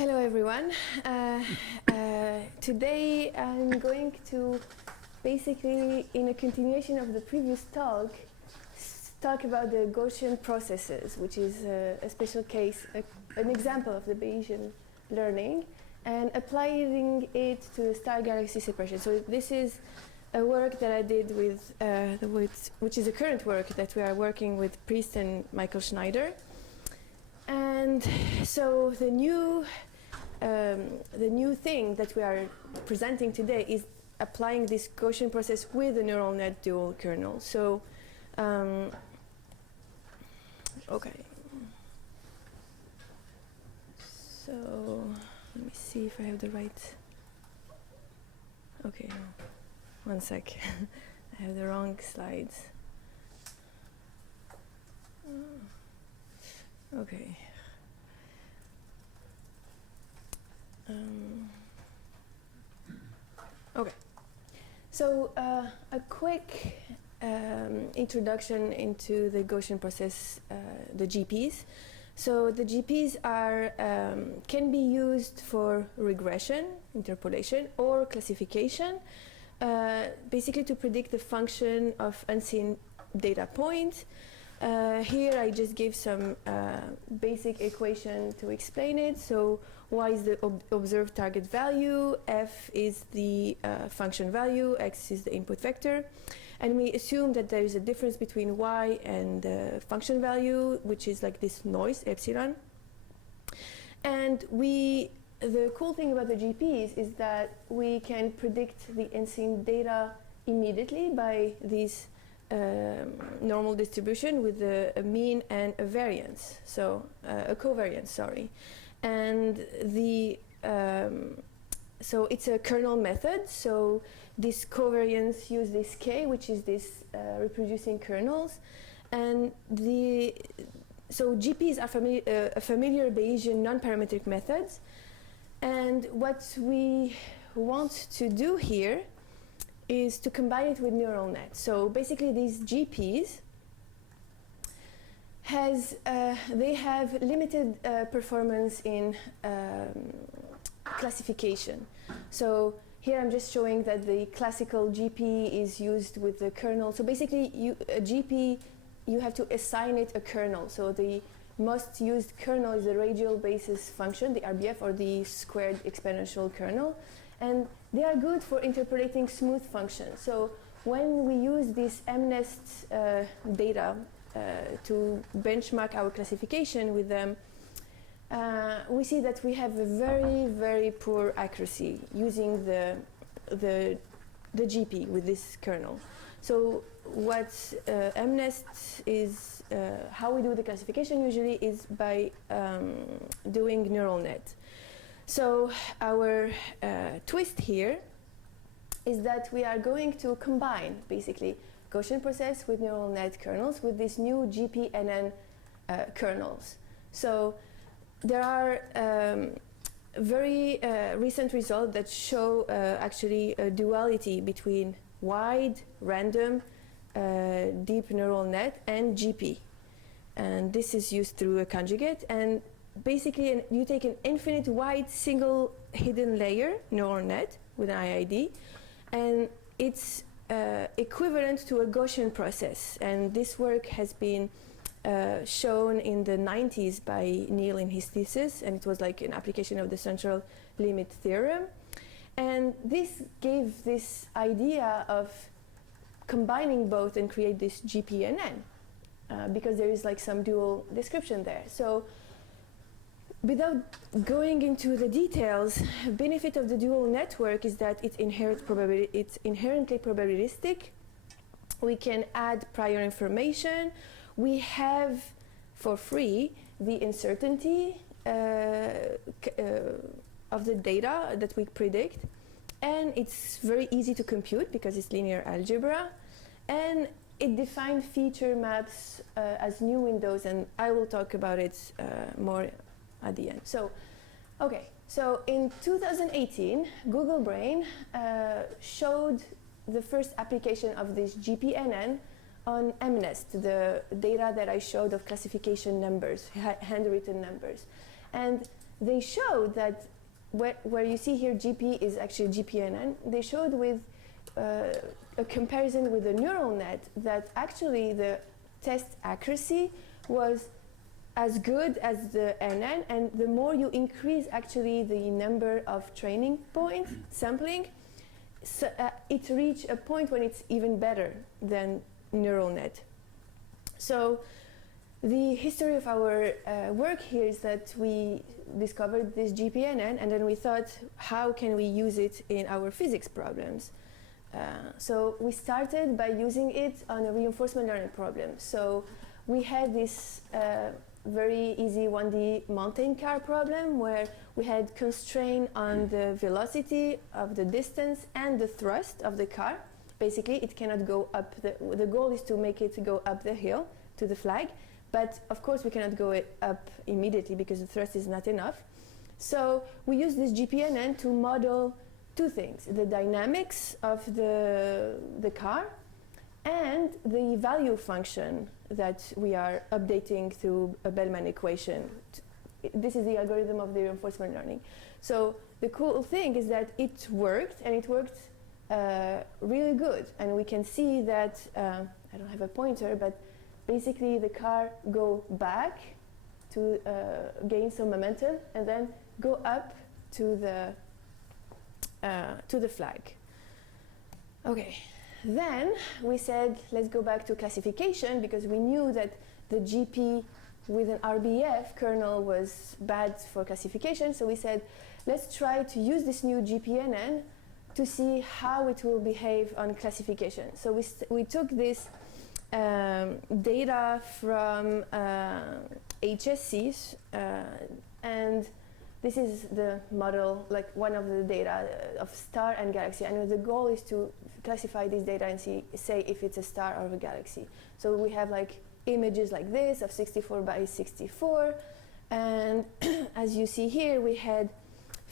Hello everyone. Today I'm going to basically, in a continuation of the previous talk, talk about the Gaussian processes, which is a special case, an example of the Bayesian learning, and applying it to star-galaxy separation. So this is a work that I did with, which is a current work that we are working with Priest and Michael Schneider. And so the new thing that we are presenting today is applying this Gaussian process with a neural net dual kernel. So, okay. So let me see if I have the right. Okay, one sec. I have the wrong slides. Okay. Okay. So a quick introduction into the Gaussian process, the GPs. So the GPs are can be used for regression, interpolation, or classification, basically to predict the function of unseen data points. Here I just gave some basic equation to explain it. So y is the observed target value, f is the function value, x is the input vector. And we assume that there is a difference between y and the function value, which is like this noise, epsilon. And the cool thing about the GPs is that we can predict the unseen data immediately by these normal distribution with a mean and a variance, so a covariance, sorry. And so it's a kernel method, so this covariance use this k, which is this reproducing kernels. And so GPs are a familiar Bayesian non-parametric methods. And what we want to do here is to combine it with neural nets. So basically these GPs they have limited performance in classification. So here I'm just showing that the classical GP is used with the kernel. So basically a GP, you have to assign it a kernel. So the most used kernel is the radial basis function, the RBF, or the squared exponential kernel. And they are good for interpolating smooth functions. So when we use this MNEST data to benchmark our classification with them, we see that we have a very, very poor accuracy using the GP with this kernel. So what MNEST is, how we do the classification usually is by doing neural net. So our twist here is that we are going to combine basically Gaussian process with neural net kernels with these new GPNN kernels. So there are very recent results that show actually a duality between wide, random, deep neural net and GP. And this is used through a conjugate. And basically, you take an infinite wide single hidden layer neural net with an IID, and it's equivalent to a Gaussian process. And this work has been shown in the 90s by Neil in his thesis, and it was like an application of the central limit theorem. And this gave this idea of combining both and create this GPNN, because there is like some dual description there. So without going into the details, benefit of the dual network is that it's inherently probabilistic. We can add prior information. We have, for free, the uncertainty of the data that we predict. And it's very easy to compute because it's linear algebra. And it defines feature maps as new windows, and I will talk about it more at the end. So, okay, so in 2018, Google Brain showed the first application of this GPNN on MNEST, the data that I showed of classification numbers, handwritten numbers. And they showed that where you see here GP is actually GPNN, they showed with a comparison with the neural net that actually the test accuracy was as good as the NN, and the more you increase actually the number of training points, sampling, so, it reached a point when it's even better than neural net. So the history of our work here is that we discovered this GPNN, and then we thought, how can we use it in our physics problems? So we started by using it on a reinforcement learning problem. So we had this very easy 1D mountain car problem where we had constraint on the velocity of the distance and the thrust of the car. Basically, it cannot go up. The goal is to make it go up the hill to the flag, but of course we cannot go up immediately because the thrust is not enough. So we use this GPNN to model two things: the dynamics of the car and the value function that we are updating through a Bellman equation. This is the algorithm of the reinforcement learning. So the cool thing is that it worked, and it worked really good. And we can see that, I don't have a pointer, but basically the car go back to gain some momentum and then go up to the flag. Okay. Then we said, let's go back to classification, because we knew that the GP with an RBF kernel was bad for classification. So we said, let's try to use this new GPNN to see how it will behave on classification. So we took this data from HSCs, and this is the model, like one of the data of star and galaxy. And the goal is to classify this data and say if it's a star or a galaxy. So we have like images like this of 64 by 64. And as you see here, we had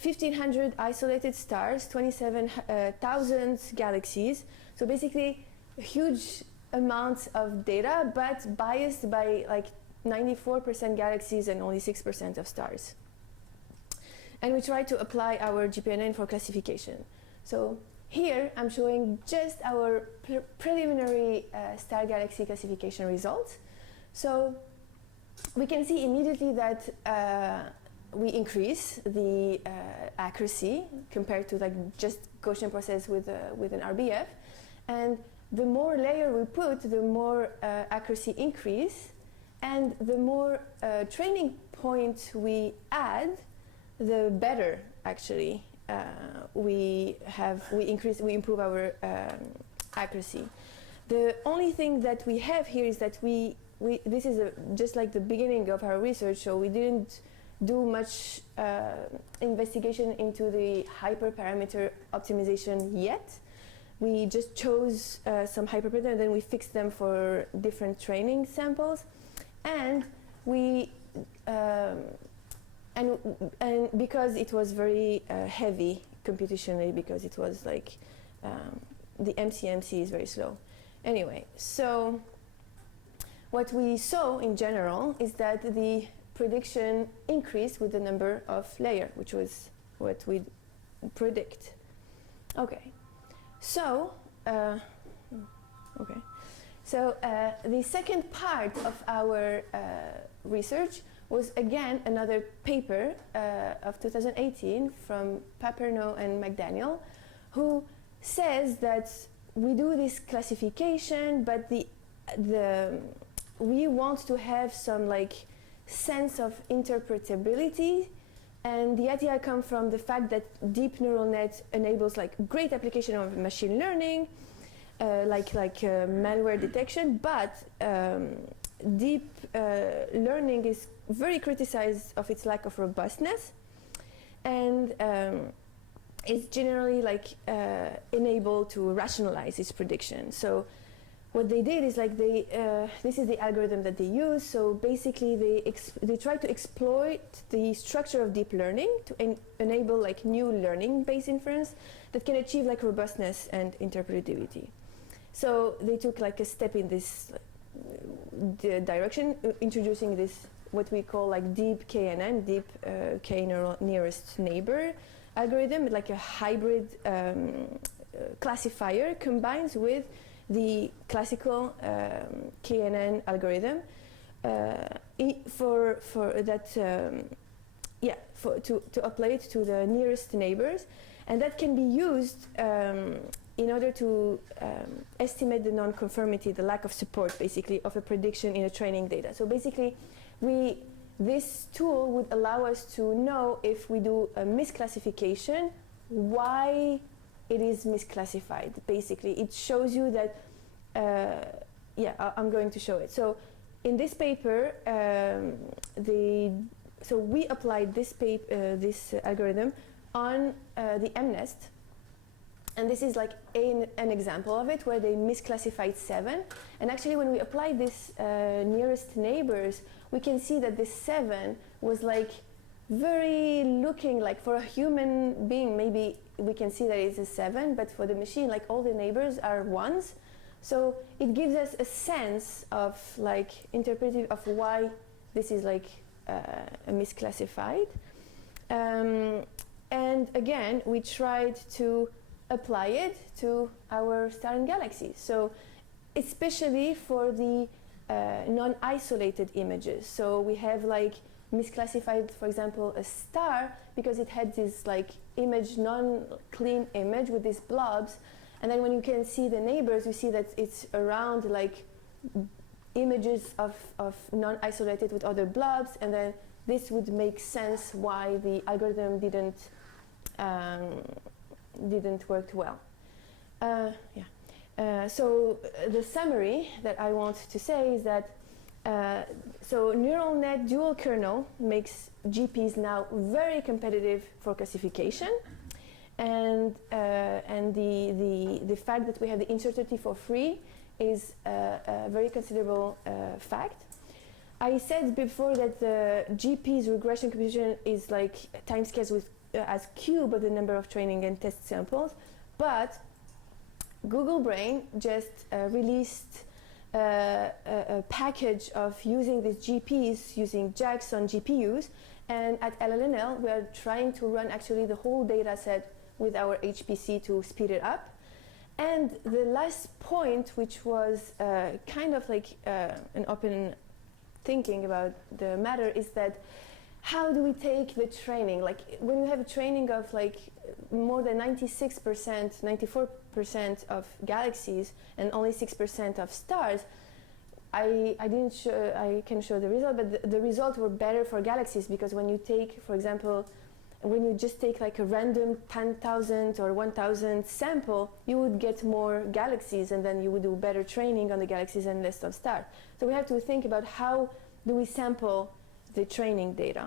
1,500 isolated stars, 27,000 galaxies. So basically, huge amounts of data, but biased by like 94% galaxies and only 6% of stars. And we try to apply our GPNN for classification. So here I'm showing just our preliminary star-galaxy classification results. So we can see immediately that we increase the accuracy compared to like just Gaussian process with an RBF. And the more layer we put, the more accuracy increase. And the more training point we add, the better actually we improve our accuracy. The only thing that we have here is that this is just like the beginning of our research, so we didn't do much investigation into the hyperparameter optimization yet. We just chose some hyperparameter and then we fixed them for different training samples, and we and because it was very heavy computationally, because it was like the MCMC is very slow. Anyway, so what we saw in general is that the prediction increased with the number of layers, which was what we predict. Okay, so the second part of our research was again another paper of 2018 from Paperno and McDaniel, who says that we do this classification, but we want to have some like sense of interpretability, and the idea comes from the fact that deep neural net enables like great application of machine learning, like malware detection, but deep learning is very criticized of its lack of robustness, and it's generally like unable to rationalize its prediction. So what they did is like this is the algorithm that they use. So basically they try to exploit the structure of deep learning to enable like new learning-based inference that can achieve like robustness and interpretability. So they took like a step in this direction, introducing this what we call like deep KNN, deep K nearest neighbor algorithm, like a hybrid classifier combines with the classical KNN algorithm to apply it to the nearest neighbors, and that can be used in order to estimate the non-conformity, the lack of support, basically, of a prediction in a training data. So basically, this tool would allow us to know if we do a misclassification, why it is misclassified. Basically, it shows you that, I'm going to show it. So in this paper, so we applied this algorithm on the MNest, and this is like an example of it where they misclassified 7. And actually, when we applied this nearest neighbors, we can see that this 7 was like very looking like, for a human being, maybe we can see that it's a 7, but for the machine, like all the neighbors are 1s. So it gives us a sense of like interpretive of why this is like misclassified. And again, we tried to apply it to our star and galaxies. So especially for the non-isolated images. So we have like misclassified, for example, a star because it had this like image, non-clean image with these blobs. And then when you can see the neighbors, you see that it's around like images of non-isolated with other blobs, and then this would make sense why the algorithm didn't work well. So the summary that I want to say is that so neural net dual kernel makes GPs now very competitive for classification, and the fact that we have the uncertainty for free is a very considerable fact. I said before that the GP's regression computation is like timescales with as cube of the number of training and test samples, but Google Brain just released a package of using these GPs, using JAX on GPUs, and at LLNL we are trying to run actually the whole data set with our HPC to speed it up. And the last point, which was kind of like an open thinking about the matter, is that how do we take the training? Like when you have a training of like more than 96%, 94% of galaxies and only 6% of stars, I can show the result, but the results were better for galaxies, because when you take, for example, when you just take like a random 10,000 or 1,000 sample, you would get more galaxies, and then you would do better training on the galaxies and less on stars. So we have to think about how do we sample the training data.